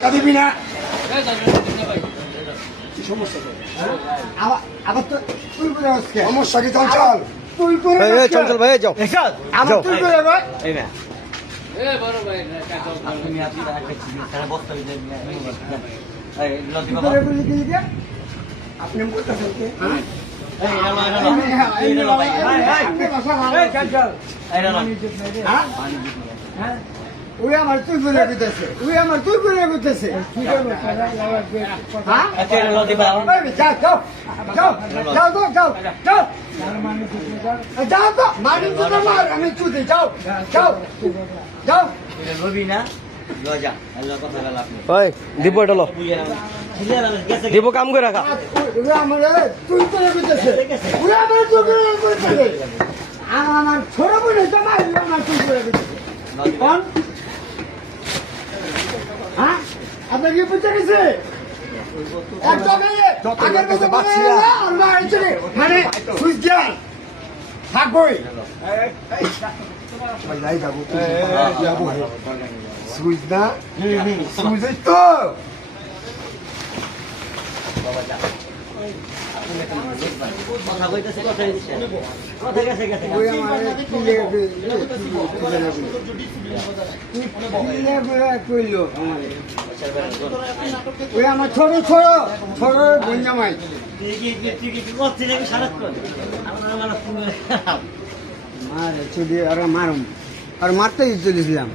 দিবি না কি সমস্যা আবার তো তুই করে আজকে সমস্যা কি চল চল তুই করে চল চল ভাই যাও আবার তুই করে ভাই এই না তুই করে বলি কি দিয়া আপনি বলতেছেন কি হ্যাঁ ওই আমার তুই করে দিতেছে ওই আমার তুই করে দিতেছে যাও যাও যাও যাও যাও যাও যাও তো মানি তো মার আমি চুদি যাও যাও যাও ওই দিব এটা লো দিব কাম করে রাখা ওই আমার তুই করে দিতেছে ওই আমার তুই করে দিতেছে আমার ছোট বোন জমা আমার তুই করে দিতেছে কোন হ্যাঁ আপনার কি বুঝতে গেছে একদম আগের মতো মানে সুইচ দেন থাকবই সুইচ না সুইচ তো ওই আমার ছোট ছোট ছোট বোন জামাই মারে চুদি আর মারুম আর মারতেই চলেছিলাম